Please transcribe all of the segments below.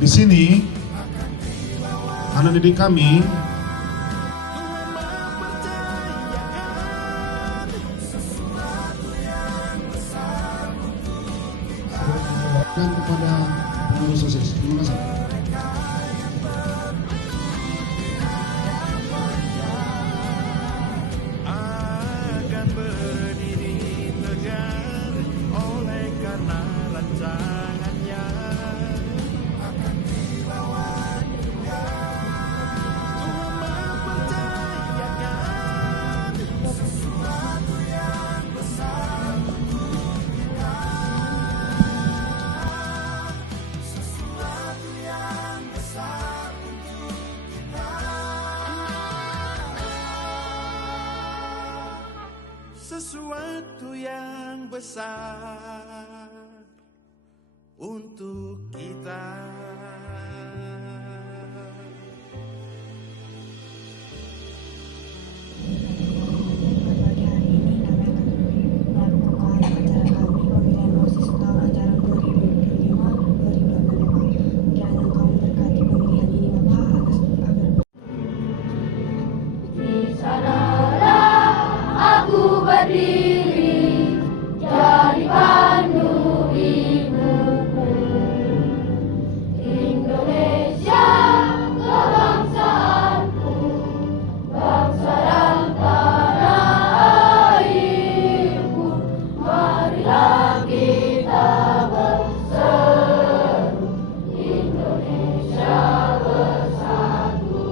Di sini anak didik kami dan kepada pengurus OSIS. Terima kasih. Akan berdiri tegar oleh karena rancangannya. Akan dibawa dunia. Tuhan mempercayakan sesuatu yang besar untuk kita. Sesuatu yang besar untuk kita. Sesuatu yang besar untuk kita. Pagi hari ini kami akan melakukan acara kami pemilihan OSIS tahun ajaran 2025-2026. Kiranya Engkau memberkati pemilihan ini Bapa agar Di sanalah aku berdiri, jadi pandu ibuku. Indonesia kebangsaanku, bangsa dan tanah airku. Marilah kita berseru, Indonesia bersatu.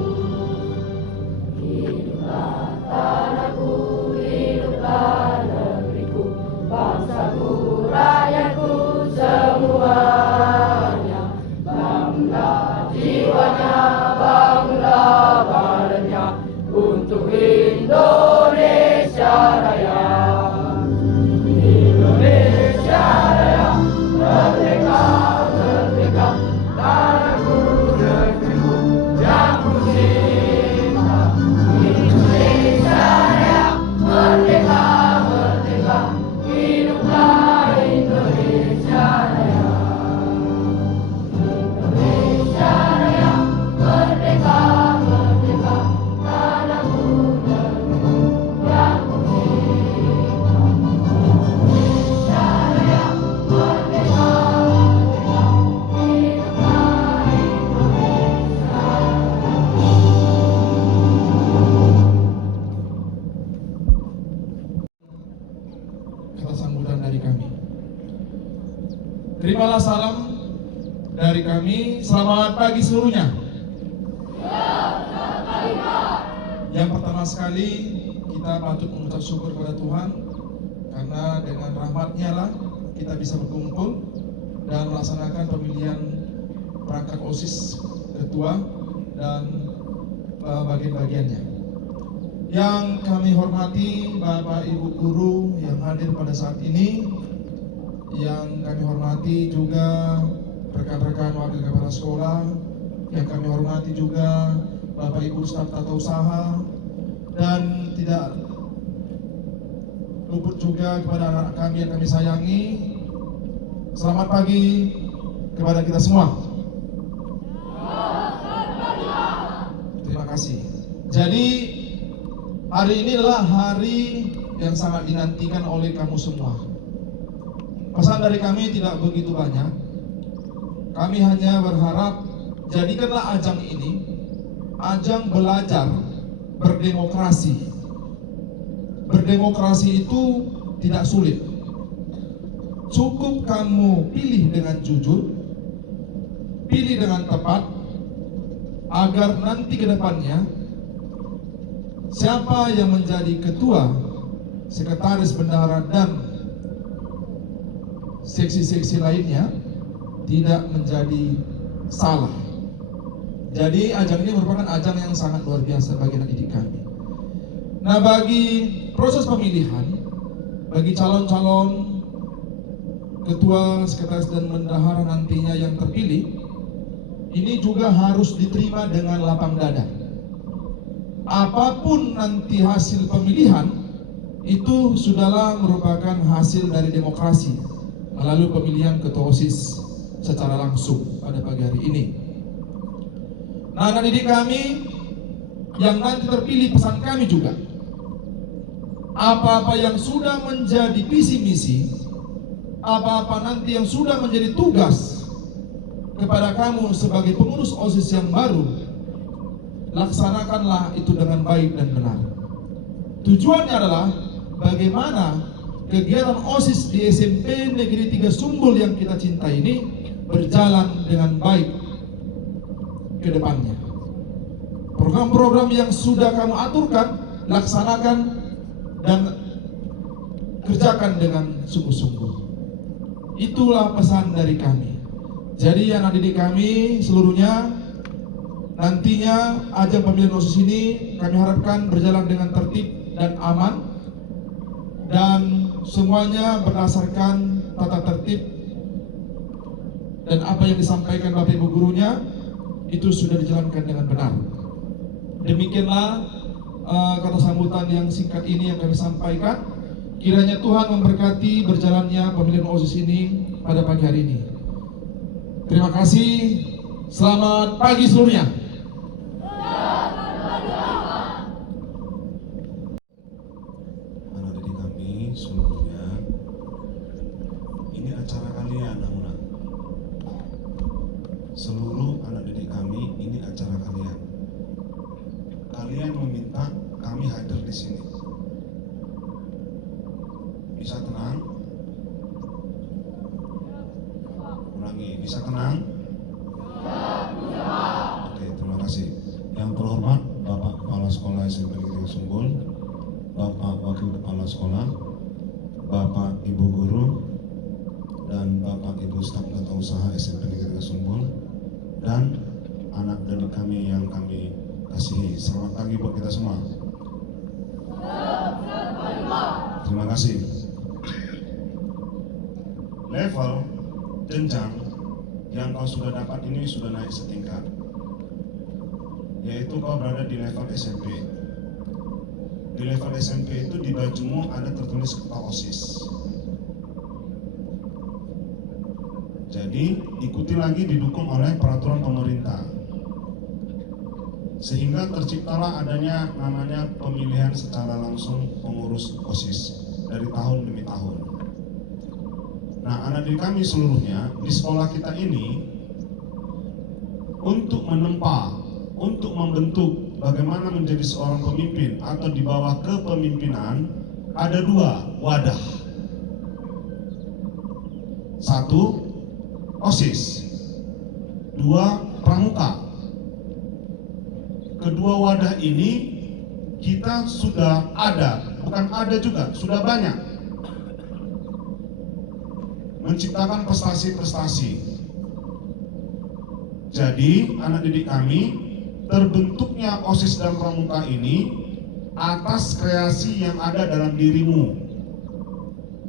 Hiduplah tanahku, hiduplah negeriku, bangsaku, rakyatku semuanya. Bangunlah jiwanya, bangunlah badannya, untuk Indonesia Raya. Indonesia Raya, merdeka, merdeka, tanahku, negeriku yang ku cinta. Indonesia Raya, merdeka, merdeka, hiduplah Indonesia Raya. Indonesia Raya, merdeka, merdeka, tanahku, negeriku yang ku cinta. Indonesia Raya, merdeka, merdeka, hiduplah Indonesia. Kata sambutan dari kami. Terimalah salam dari kami. Selamat pagi seluruhnya. Yang pertama sekali kita patut mengucap syukur kepada Tuhan karena dengan rahmat-Nya lah kita bisa berkumpul dan melaksanakan pemilihan perangkat OSIS ketua dan bagian-bagiannya. Yang kami hormati Bapak Ibu guru yang hadir pada saat ini, yang kami hormati juga rekan-rekan wakil kepala sekolah, yang kami hormati juga Bapak Ibu staf tata usaha, dan tidak luput juga kepada anak kami yang kami sayangi. Selamat pagi kepada kita semua. Terima kasih. Jadi hari ini adalah hari yang sangat dinantikan oleh kamu semua. Pesan dari kami tidak begitu banyak. Kami hanya berharap jadikanlah ajang ini ajang belajar berdemokrasi. Berdemokrasi itu tidak sulit. Cukup kamu pilih dengan jujur, pilih dengan tepat, agar nanti ke depannya siapa yang menjadi ketua, sekretaris bendahara dan seksi-seksi lainnya tidak menjadi salah. Jadi ajang ini merupakan ajang yang sangat luar biasa bagi anak didik kami. Nah, bagi proses pemilihan, bagi calon-calon ketua, sekretaris dan bendahara nantinya yang terpilih, ini juga harus diterima dengan lapang dada. Apapun nanti hasil pemilihan, itu sudahlah merupakan hasil dari demokrasi melalui pemilihan ketua OSIS secara langsung pada pagi hari ini. Nah, anak didik kami yang nanti terpilih, pesan kami juga, apa-apa yang sudah menjadi visi misi, apa-apa nanti yang sudah menjadi tugas kepada kamu sebagai pengurus OSIS yang baru, laksanakanlah itu dengan baik dan benar. Tujuannya adalah bagaimana kegiatan OSIS di SMP Negeri 3 Sumbul yang kita cintai ini berjalan dengan baik ke depannya. Program-program yang sudah kamu aturkan, laksanakan dan kerjakan dengan sungguh-sungguh. Itulah pesan dari kami. Jadi anak didik kami seluruhnya, nantinya ajang pemilihan OSIS ini kami harapkan berjalan dengan tertib dan aman, dan semuanya berdasarkan tata tertib, dan apa yang disampaikan Bapak Ibu gurunya itu sudah dijalankan dengan benar. Demikianlah kata sambutan yang singkat ini yang kami sampaikan. Kiranya Tuhan memberkati berjalannya pemilihan OSIS ini pada pagi hari ini. Terima kasih. Selamat pagi seluruhnya. Anak didik kami seluruhnya, ini acara kalian, anak-anak. Seluruh anak didik kami, ini acara kalian. Kalian meminta kami hadir di sini. Bisa tenang? Ulangi, bisa tenang? Oke, terima kasih. Yang terhormat Bapak Kepala Sekolah SMP Negeri 3 Sumbul, Bapak Wakil Kepala Sekolah, Bapak Ibu Guru, dan Bapak Ibu Staf Tata Usaha SMP Negeri 3 Sumbul, dan anak didik kami yang kami kasihi. Selamat pagi buat kita semua. Terima kasih. Level jenjang yang kau sudah dapat ini sudah naik setingkat, yaitu kau berada di level SMP. Di level SMP itu di bajumu ada tertulis ketua OSIS. Jadi ikuti lagi, didukung oleh peraturan pemerintah, sehingga terciptalah adanya namanya pemilihan secara langsung pengurus OSIS dari tahun demi tahun. Nah, anak didik kami seluruhnya di sekolah kita ini untuk menempa, untuk membentuk bagaimana menjadi seorang pemimpin atau di bawah kepemimpinan, ada dua wadah. Satu, OSIS. Dua, pramuka. Kedua wadah ini kita sudah ada, bukan ada juga, sudah banyak menciptakan prestasi-prestasi. Jadi anak didik kami, terbentuknya OSIS dan pramuka ini atas kreasi yang ada dalam dirimu.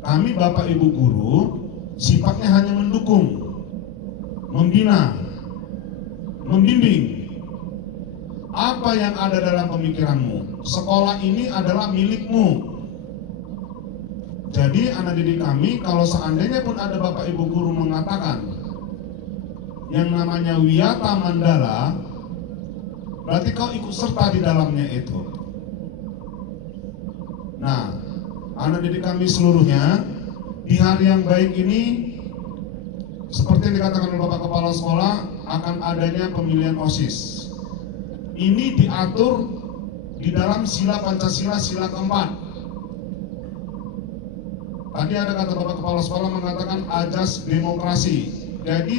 Kami Bapak Ibu Guru sifatnya hanya mendukung, membina, membimbing. Apa yang ada dalam pemikiranmu, sekolah ini adalah milikmu. Jadi anak didik kami, kalau seandainya pun ada Bapak Ibu Guru mengatakan yang namanya Wiyata Mandala, berarti kau ikut serta di dalamnya itu. Nah, anak didik kami seluruhnya, di hari yang baik ini, seperti yang dikatakan oleh Bapak Kepala Sekolah, akan adanya pemilihan OSIS. Ini diatur di dalam sila Pancasila, sila keempat. Tadi ada kata Bapak Kepala Sekolah mengatakan ajas demokrasi. Jadi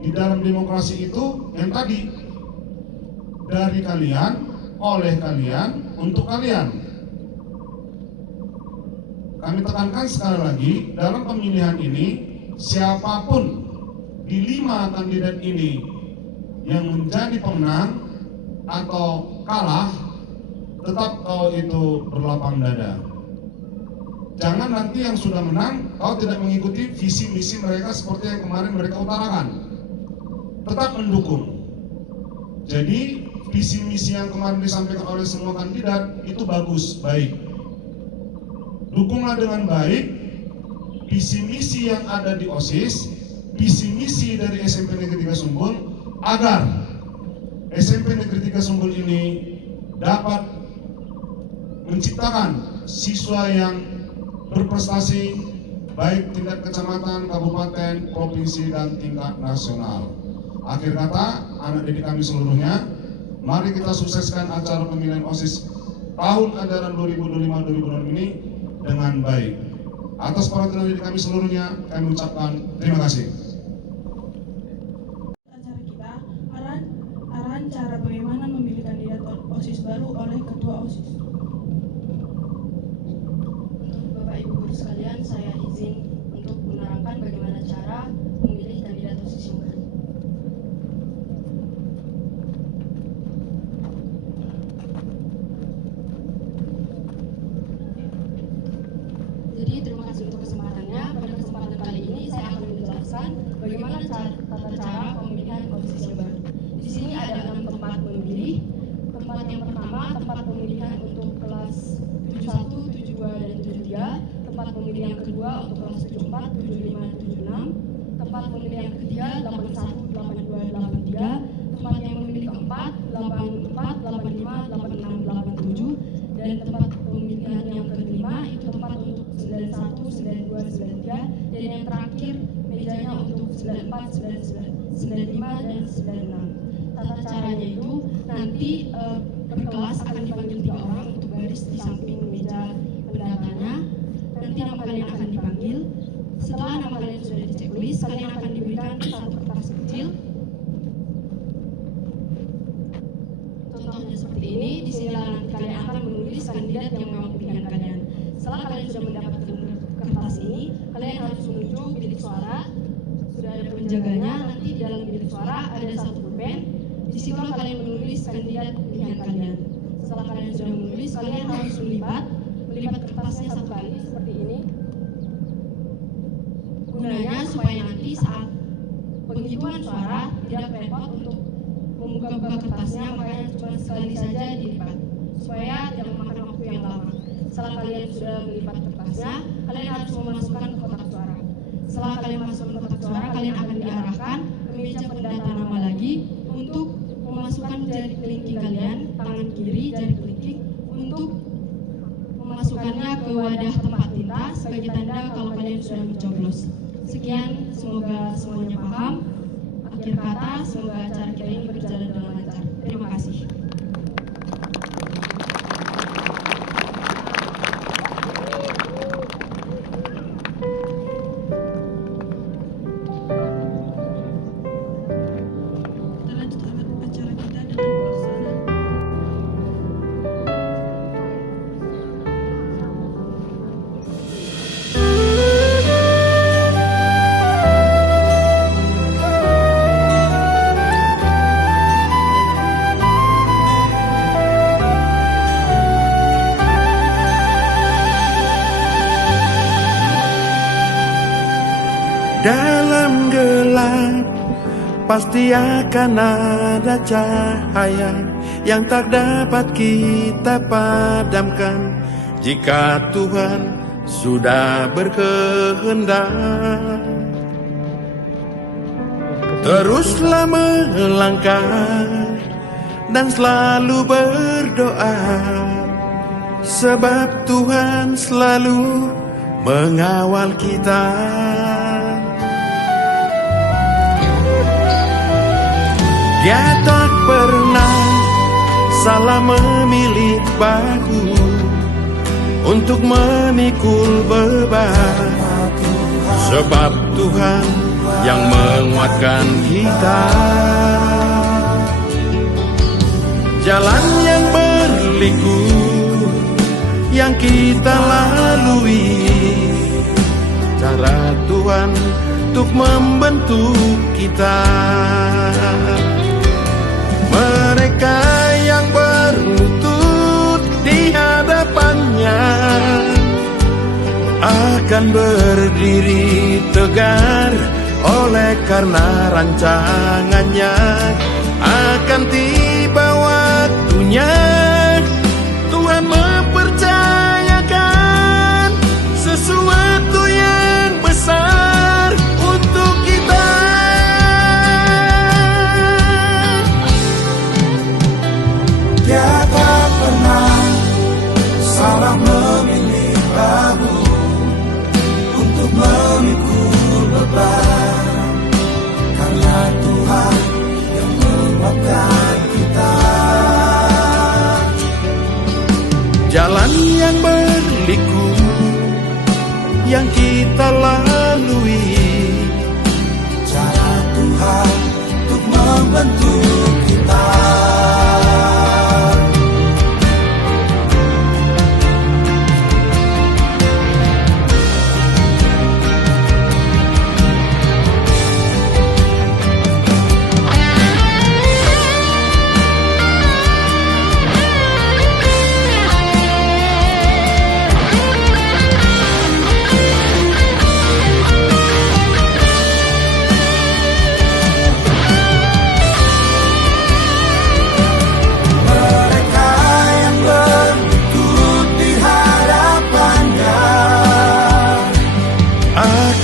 di dalam demokrasi itu yang tadi, dari kalian, oleh kalian, untuk kalian. Kami tekankan sekali lagi, dalam pemilihan ini siapapun di 5 kandidat ini yang menjadi pemenang atau kalah, tetap kau itu berlapang dada. Jangan nanti yang sudah menang, kau tidak mengikuti visi misi mereka seperti yang kemarin mereka utarakan. Tetap mendukung. Jadi visi misi yang kemarin disampaikan oleh semua kandidat itu bagus, baik. Dukunglah dengan baik visi misi yang ada di OSIS, visi misi dari SMP Negeri 3 Sumbul agar SMP Negeri 3 Sumbul ini dapat menciptakan siswa yang berprestasi baik tingkat kecamatan, kabupaten, provinsi, dan tingkat nasional. Akhir kata, anak didik kami seluruhnya, mari kita sukseskan acara pemilihan OSIS tahun ajaran 2025-2026 ini dengan baik. Atas perhatian didik kami seluruhnya, kami ucapkan terima kasih. Acara kita, arahan cara bagaimana memilih kandidat OSIS baru oleh ketua OSIS. Untuk Bapak Ibu Guru sekalian, saya izin untuk menerangkan bagaimana cara memilih kandidat OSIS yang baru. Jadi terima kasih untuk kesempatannya. Pada kesempatan kali ini saya akan menjelaskan bagaimana tata cara pemilihan OSIS yang baru. Di sini ada 6 tempat memilih. Tempat yang pertama, tempat pemilihan untuk kelas 71, 72, dan 73. Tempat pemilihan yang kedua untuk kelas 74, 75, 76. Tempat pemilihan yang ketiga 81, 82, 83. Tempat yang memilih keempat 84, 85, 86, 87. Dan tempat pemilihan yang kelima itu tempat untuk 91, 92, 93. Dan yang terakhir mejanya untuk 94, 99, 95, dan 96. Tata caranya itu nanti per kelas akan dipanggil 3 orang untuk baris di samping meja pendatanya. Nanti nama kalian akan dipanggil. Setelah nama kalian sudah diceklis, kalian akan diberikan satu kertas kecil. Contohnya seperti ini. Di sinilah nanti kalian akan menulis kandidat yang memang pilihan kalian. Setelah kalian sudah mendapatkan kertas ini, kalian harus menuju bilik suara. Sudah ada penjaganya. Nanti di dalam bilik suara ada satu pulpen. Di situ kalian menulis kandidat pilihan kalian. Setelah kalian sudah menulis, kalian harus melipat kertasnya satu kali seperti ini. Gunanya supaya nanti saat penghitungan suara tidak repot untuk membuka-buka kertasnya, makanya cuma sekali saja dilipat supaya tidak memakan waktu yang lama. Setelah kalian sudah melipat kertasnya, kalian harus memasukkan ke kotak suara. Setelah kalian masuk ke kotak suara, kalian akan diarahkan ke meja pendata nama lagi untuk memasukkan jari kelingking kalian, tangan kiri jari kelingking, untuk memasukkannya ke wadah tempat tinta sebagai tanda kalau kalian sudah mencoblos. Sekian, semoga semuanya paham. Akhir kata, semoga acara kita ini berjalan dengan lancar. Terima kasih. Kita lanjut acara kita dengan pelaksanaan. Dalam gelap pasti akan ada cahaya yang tak dapat kita padamkan jika Tuhan sudah berkehendak. Teruslah melangkah dan selalu berdoa, sebab Tuhan selalu mengawal kita. Dia tak pernah salah memilih bahu untuk memikul beban, sebab Tuhan yang menguatkan kita. Jalan yang berliku yang kita lalui, cara Tuhan untuk membentuk kita. Mereka yang berlutut di hadapannya akan berdiri tegar, oleh karena rancangannya akan tiba waktunya. Tuhan mempercayakan sesuatu yang besar untuk kita. yang kita lalui. Cara Tuhan untuk membentuk kita.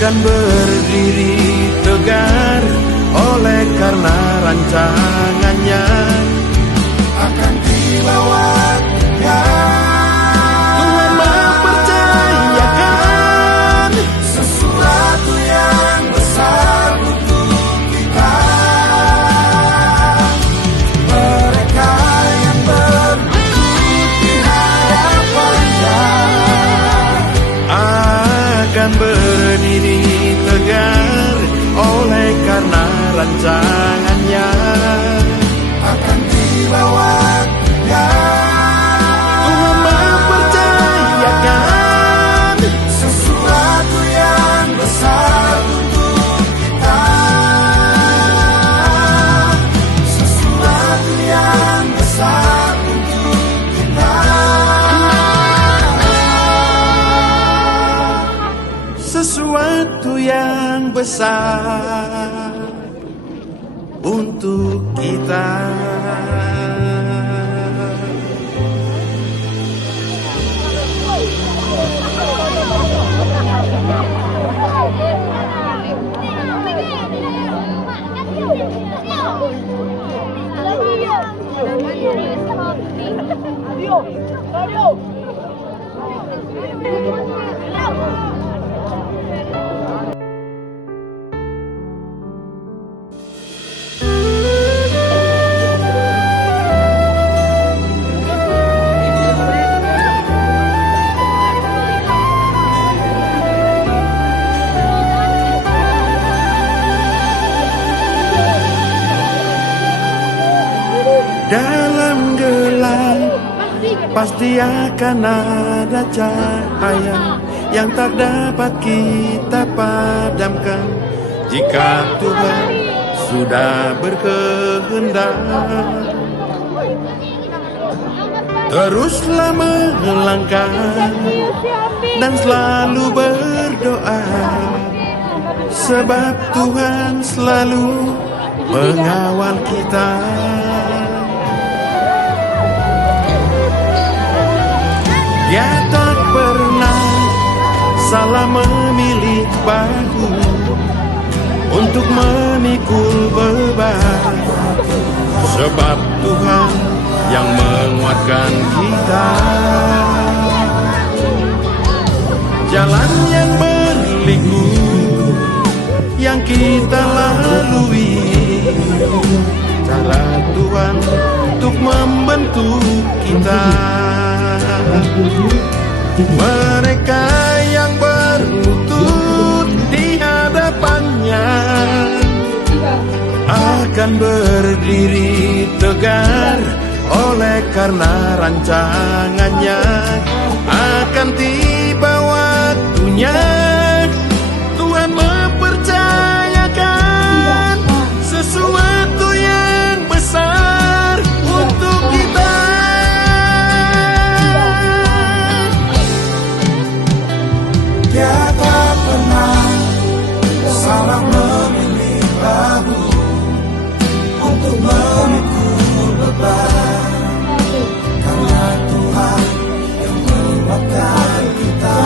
Akan berdiri tegar oleh karena rancangannya. Akan dibawa Tuhan mempercayakan sesuatu yang besar untuk kita. Mereka yang berikuti harapannya akan berdiri tegar oleh karena rancangannya. akan dibawa Tuhan mempercayakan sesuatu yang besar untuk kita. Sesuatu yang besar untuk kita. sesuatu yang besar untuk kita. Dalam gelap pasti akan ada cahaya yang tak dapat kita padamkan. Jika Tuhan sudah berkehendak, teruslah melangkah dan selalu berdoa, sebab Tuhan selalu mengawal kita. Dia tak pernah salah memilih bahu untuk memikul beban, sebab Tuhan yang menguatkan kita. Jalan yang berliku yang kita lalui, cara Tuhan untuk membentuk kita. Mereka yang berlutut di hadapannya akan berdiri tegar oleh karena rancangannya. Akan tiba waktunya Tuhan mempercayakan sesuatu yang besar untuk kita. Dia tak pernah salah memilih bahu untuk memikul beban, karena Tuhan yang menguatkan kita.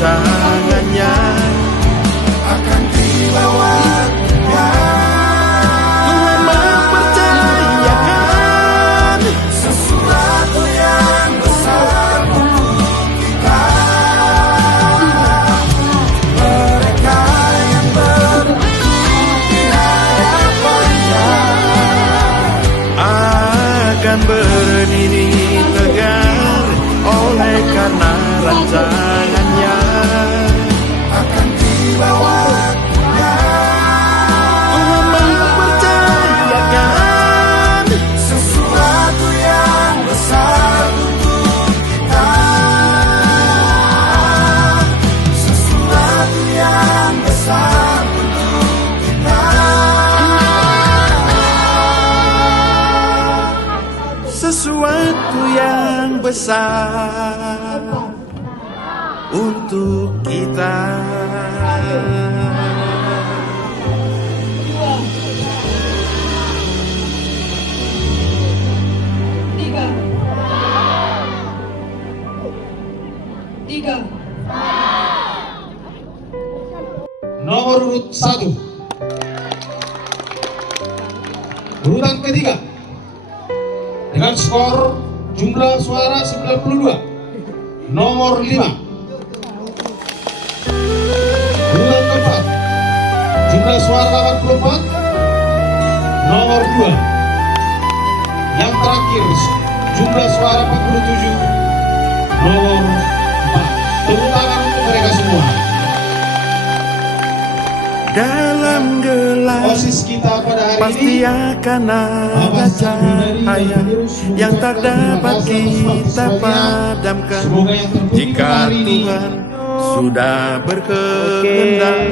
rancangannya akan dibawa Tuhan mempercayakan sesuatu yang besar untuk kita. Mereka yang bermimpi harapannya akan berdiri tegar oleh karena rancangannya akan dibawa Tuhan mempercayakan sesuatu yang besar untuk kita. Sesuatu yang besar untuk kita. sesuatu yang besar untuk kita. Tiga. Nomor urut 1. Urutan ketiga dengan skor jumlah suara 92, nomor 5. Urutan keempat jumlah suara 84, nomor 2. Yang terakhir jumlah suara 47, nomor 4. Tepuk tangan untuk mereka semua. Dalam gelap OSIS kita pada hari pasti ini akan ada cahaya yang tak dapat kita padamkan semoga yang terpenting pada jika hari ini Tuhan sudah berkehendak.